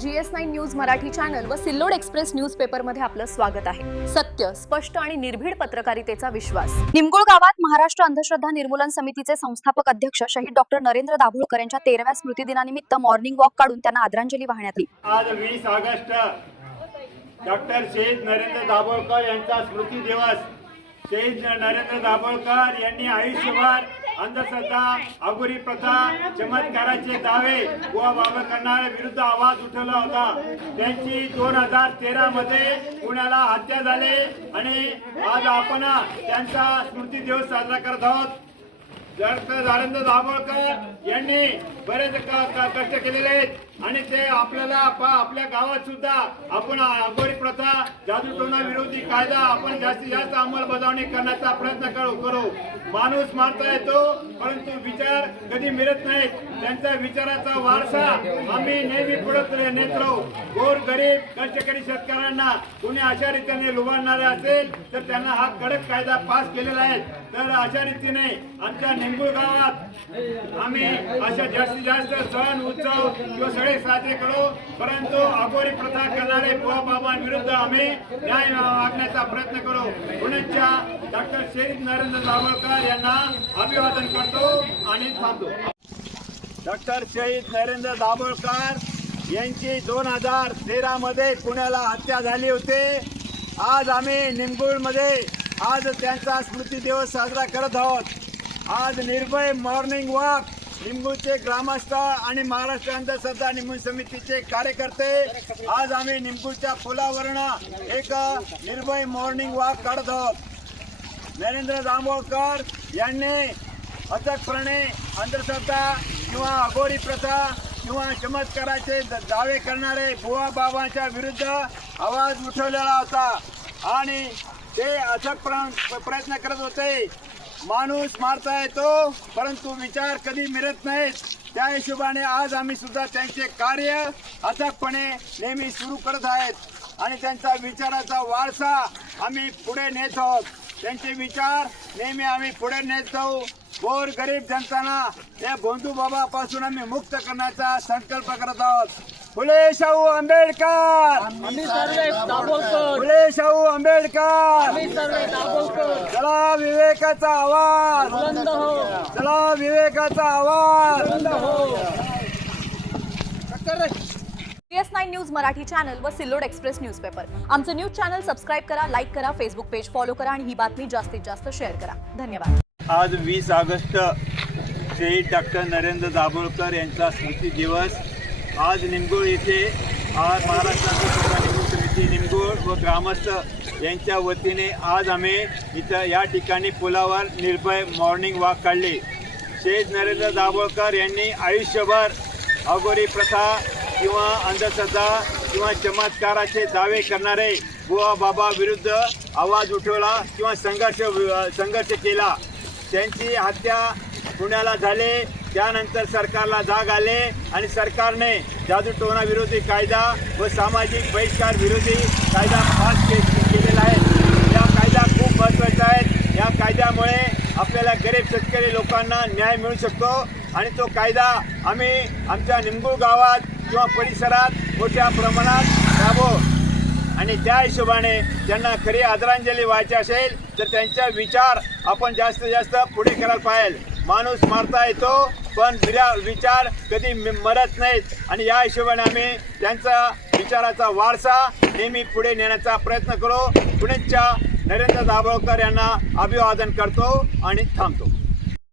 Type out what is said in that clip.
GS9 news Marathi channel व Sillod express news paper मध्ये आपलं स्वागत आहे। सत्य, स्पष्ट आणि निर्भीड पत्रकारितेचा विश्वास। निमगुळ गावात महाराष्ट्र अंधश्रद्धा निर्मूलन समितीचे संस्थापक अध्यक्ष शहीद डॉक्टर नरेंद्र दाभोळकर यांच्या 13व्या स्मृतिदिनानिमित्त मॉर्निंग वॉक काढून त्यांना आदरांजली वाहण्यात आली। आज 20 ऑगस्ट डॉक्टर शहीद नरेंद्र दाभोळकर यांचा स्मृती दिवस। शहीद नरेंद्र दाभोळकर यांनी आयुष्यभर अंधश्रद्धा, अघोरी प्रथा, चमत्काराचे दावे व बाबा करणाऱ्या विरुद्ध आवाज उठवला होता। त्यांची 2013 मध्ये पुण्याला हत्या झाली आणि आज आपण त्यांचा स्मृती दिवस साजरा करत आहोत। डॉक्टर नरेंद्र दाभोळकर यांनी बरेच कष्ट केलेले आहेत आणि ते आपल्याला आपल्या गावात सुद्धा आपण अघोरी प्रथा, जादूटोणा विरोधी कायदा आपण जास्तीत जास्त अंमलबजावणी करण्याचा प्रयत्न करू। माणूस मारता येतो परंतु विचार कधी मिळत नाहीत। त्यांच्या विचाराचा वारसा आम्ही नेहमी पुढे नेत राहू। गोर गरीब कष्टकरी शेतकऱ्यांना कोणी अशा रीतीने लुबाडणारे असेल तर त्यांना हा कडक कायदा पास केलेला आहे। तर अशा रीतीने आमच्या निमगुळ गावात आम्ही अशा जास्तीत जास्त सण उत्सव किंवा सगळे साजरे करू, परंतु अघोरी प्रथा करणारे बुवा बाबांविरुद्ध आम्ही न्याय मागण्याचा प्रयत्न करू। पुण्याच्या डॉक्टर शहीद नरेंद्र दाभोळकर यांना अभिवादन करतो आणि थांबतो। डॉक्टर शहीद नरेंद्र दाभोळकर यांची 2013 मध्ये पुण्याला हत्या झाली होती। आज आम्ही निमगुळमध्ये आज त्यांचा स्मृती दिवस साजरा करत आहोत। आज निर्भय मॉर्निंग वॉक निमगुळचे ग्रामस्थ आणि महाराष्ट्र अंधश्रद्धा निर्मूलन समितीचे कार्यकर्ते आज आम्ही निमगुळच्या पुलावरून एक निर्भय मॉर्निंग वॉक काढत आहोत। नरेंद्र दाभोळकर यांनी अथकपणे अंधश्रद्धा किंवा अघोरी प्रथा किंवा चमत्काराचे दावे करणारे बुवा बाबांच्या विरुद्ध आवाज उठवलेला होता आणि ते अथक प्रयत्न करत होते। माणूस मारता येतो परंतु विचार कधी मिळत नाहीत। त्या हिशोबाने आज आम्ही सुद्धा त्यांचे कार्य अथकपणे नेहमी सुरू करत आहेत आणि त्यांचा विचाराचा वारसा आम्ही पुढे नेत आहोत। त्यांचे विचार नेहमी आम्ही पुढे नेत जाऊ। गोर गरीब जनतांना या भोंदू बाबापासून आम्ही मुक्त करण्याचा संकल्प करत आहोत। फुले शाहू आंबेडकर, फुले शाहू आंबेडकर, चला विवेकाचा आवाज, चला विवेकाचा आवाज। GS9 न्यूज मराठी चॅनल व सिल्लोड एक्सप्रेस न्यूज पेपर आमचं न्यूज चॅनल सबस्क्राइब करा, लाईक करा, फेसबुक पेज फॉलो करा आणि ही बातमी जास्तीत जास्त शेअर करा। धन्यवाद। आज 20 ऑगस्ट शहीद डॉक्टर नरेंद्र दाभोळकर यांचा स्मृती दिवस। आज निमगुळ येथे आज महाराष्ट्र अंधश्रद्धा निर्मूलन समिती निमगुळ व ग्रामस्थ यांच्या वतीने आज आम्ही इथं या ठिकाणी पुलावर निर्भय मॉर्निंग वॉक काढली। शहीद नरेंद्र दाभोळकर यांनी आयुष्यभर अघोरी प्रथा किंवा अंधश्रद्धा किंवा चमत्काराचे दावे करणारे बुवा बाबा विरुद्ध आवाज उठवला किंवा संघर्ष केला। त्यांची हत्या पुण्याला झाली, त्यानंतर सरकारला जाग आले आणि सरकारने जादूटोणा विरोधी कायदा व सामाजिक बहिष्कार विरोधी कायदा पास केलेला आहे। या कायदा खूप महत्त्वाचा आहे। या कायद्यामुळे आपल्याला गरीब शेतकरी लोकांना न्याय मिळू शकतो आणि तो कायदा आम्ही आमच्या निमगुळ गावात किंवा परिसरात मोठ्या प्रमाणात राबवू आणि त्या हिशोबाने त्यांना खरी आदरांजली व्हायची असेल तर त्यांचा विचार आपण जास्तीत जास्त पुढे करायला पाहिजे। माणूस मारता येतो पण विचार कधी मरत नाहीत आणि या हिशोबाने आम्ही त्यांचा विचाराचा वारसा नेहमी पुढे नेण्याचा प्रयत्न करू। पुण्याच्या नरेंद्र दाभोळकर यांना अभिवादन करतो आणि थांबतो।